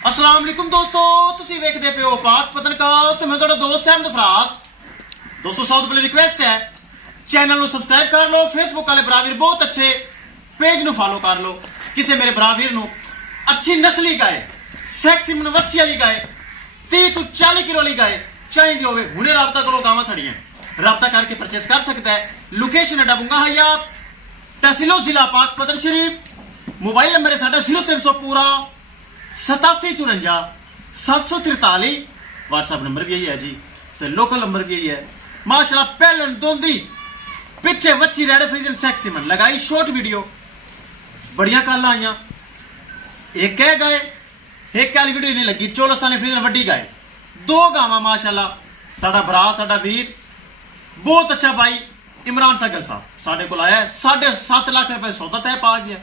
अस्सलाम वालेकुम दोस्तों, तुसी वेखदे पे हो पाक पतनकास्ट। मैं तुहाडा दोस्त अहमद फराज। दोस्तों सब तो पहले रिक्वेस्ट है चैनल ਨੂੰ ਸਬਸਕ੍ਰਾਈਬ ਕਰ ਲਓ। ਫੇਸਬੁੱਕ ਵਾਲੇ ਬਰਾਵੀਰ ਬਹੁਤ ਅੱਛੇ पेज ਨੂੰ ਫਾਲੋ ਕਰ ਲਓ। ਕਿਸੇ ਮੇਰੇ ਬਰਾਵੀਰ ਨੂੰ अच्छी नस्ली गाय सैक्सी मनवच्छी वाली गाय 30 ਤੋਂ 40 किलो वाली गाय चाहिए होवे हुणे राबता करो। गावां खड़ियां राबता करके परचेस कर सकता है। लोकेशन है डबुंगा हयात तहसीलो जिला पाक पतन शरीफ। मोबाइल नंबर है साडा 0300 पूरा 8754 743। व्हाट्सएप नंबर भी यही है जी, तो लोकल नंबर भी यही है। माशाल्लाह पहलन दोंदी पिछे वच्ची रेड फ्रीजन सैक्सी मन लगाई शॉर्ट वीडियो बढ़िया कल आईया। एक है गाय एक वाली वीडियो नहीं लगी। चोलस्तानी फ्रीजन वड्डी गाय दो गावां माशाल्लाह। साडा भरा साडा वीर बहुत अच्छा भाई इमरान सागल साहब साडे कोल आया 7.5 लाख रुपए सौदा तय पा गया।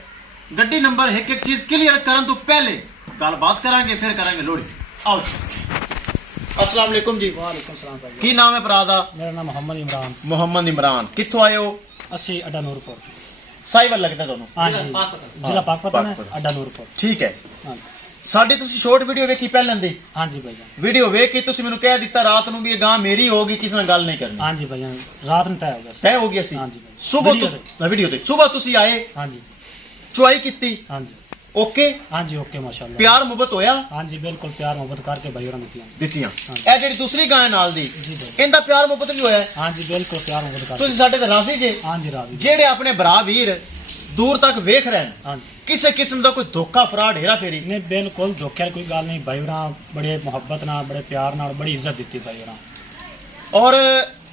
गड्डी नंबर एक एक चीज क्लियर करन तो पहले गलबात करांगे फिर करांगे लोड़ी। आओ अस्सलाम वालेकुम जी। वालेकुम सलाम भाई। की नाम है भरा दा? मेरा नाम मोहम्मद इमरान। मोहम्मद इमरान कित्थों आए हो? अस्सी अड्डा नूरपुर। साहिवाल लगदा दोनों? हाँ जी, जिला पाकपतन है, अड्डा नूरपुर। ठीक है। हाँ साडी तुसी शॉर्ट वीडियो वेखी पहलन दी? हाँ जी भैया। वीडियो वेख के तुसी मैनू कह दिता रात नू भी ये गां मेरी होगी, किसी नाल गल नहीं करनी। हाँ जी भैया, रात में तय हो गया। तय हो गया सी? हाँ जी भैया। सुबह वीडियो ते सुबह तुसी आए, हाँ जी चुआई कीती, हाँ जी ओके हाँ जी ओके माशाल्लाह। प्यार मुहब्बत होया? हाँ जी बिल्कुल प्यार मोहब्बत करके भाई और दित्तियां। हाँ। ए जेड़ी दूसरी गां है नाल दी जी भाई। इंदा प्यार मुहब्बत भी होया? हाँ जी बिल्कुल प्यार मोहब्बत करके। तुसी साडे ते राजी जे? हाँ जी राजी। जेड़े अपने भरा वीर दूर तक वेख रहे हैं हाँ जी किसी किस्म का कोई धोखा फ्रॉड हेरा फेरी नहीं बिल्कुल धोखे वाली कोई गल नहीं भाई और बड़े मोहब्बत नाल बड़े प्यार नाल बड़ी इज्जत दी भाई और। और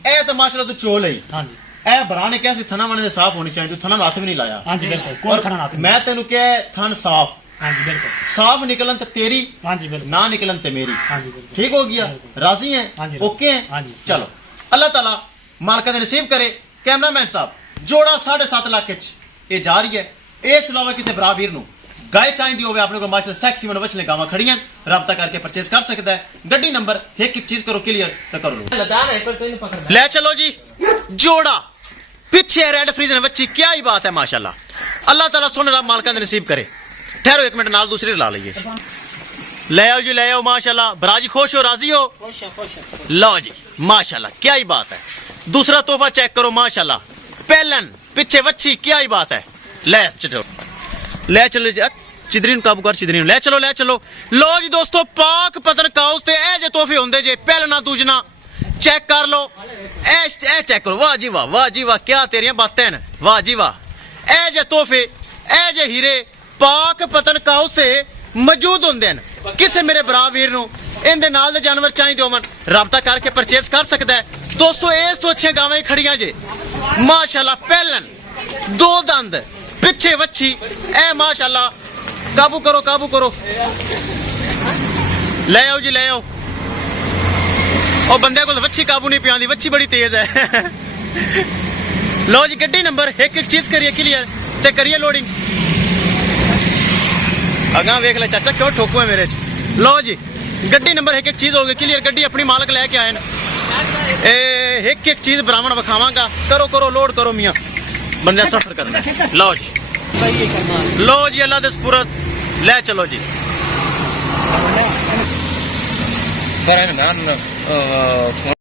ए तो माशाल्लाह तू चोल है। हाँ जी ए भरा ने कहा थना माने साफ होनी चाहिए, तू थना हाथ भी नहीं लाया। हाँ जी बिल्कुल और कोई खाना मैं तेन कह थन साफ हाँ जी बिल्कुल साफ निकलन तो तेरी हाँ जी बिल्कुल ना निकलन ते मेरी। हाँ जी बिल्कुल ठीक हो गया? बिल्कुल। राजी हैं? हाँ जी, ओके हैं? हाँ जी। चलो अल्लाह ताला मालका दे नसीब करे। कैमरामैन साहब जोड़ा 7.5 लाख ये जा रही है। इस अलावा किसी भरा वीर नू गाय चाहिए होवे अपने को माशाल्लाह सैक्सी मन वचले गावां खड़ियां राबता करके परचेस कर सकता है। गड्डी नंबर एक एक चीज करो क्लियर तो करो लो। ले चलो जी जोड़ा पीछे रेड फ्रीजन बच्ची क्या ही बात है माशाल्लाह। अल्लाह ताला सुन रब मालका दे नसीब करे। ठहरो एक मिनट नाल दूसरी ला लीजिए। ले आओ जी ले आओ माशाल्लाह। भरा जी खुश हो राजी हो? लो जी माशाल्लाह क्या ही बात है। दूसरा तोहफा चेक करो माशाल्लाह। पहलन पीछे वच्छी क्या ही बात है। ले चलो जी चिदरीन काबू कर चिदरीन ले चलो ले चलो। लो जी दोस्तों पाक पतन काउस ते ए जे तोहफे होंदे जे पहलना दूजना चेक कर लो। ए चेक करो वाह जी वाह क्या तेरियां बातें न वाह जी वाह। ए जे तोहफे ए जे हीरे पाक पतन काउस ते मौजूद होंदे न। किसे मेरे भरा वीर नू इनदे नाल दे जानवर चाहिए होवन राबता करके परचेस कर सकता है। दोस्तों इस तो अच्छियां गावां खड़ियां जे माशाल्लाह। पहलन दो दंद पिछे वच्छी ए माशाल्लाह। काबू करो ले आओ जी ले आओ। और बंदे को वच्छी काबू नहीं पियादी, वच्छी बड़ी तेज है। लो जी गड्डी नंबर एक एक चीज करिए क्लियर ते करिए लोडिंग। अगा वेख ले चाचा क्यों ठोकू है मेरे च। लो जी गड्डी नंबर एक एक चीज हो गई क्लियर। गड्डी अपनी मालक लेके आए न। एक एक चीज ब्राह्मण विखावांगा। करो लोड करो मियां बंदे सफर करना है। लो जी अल्लाह दे सपुरत ले चलो जी। फोन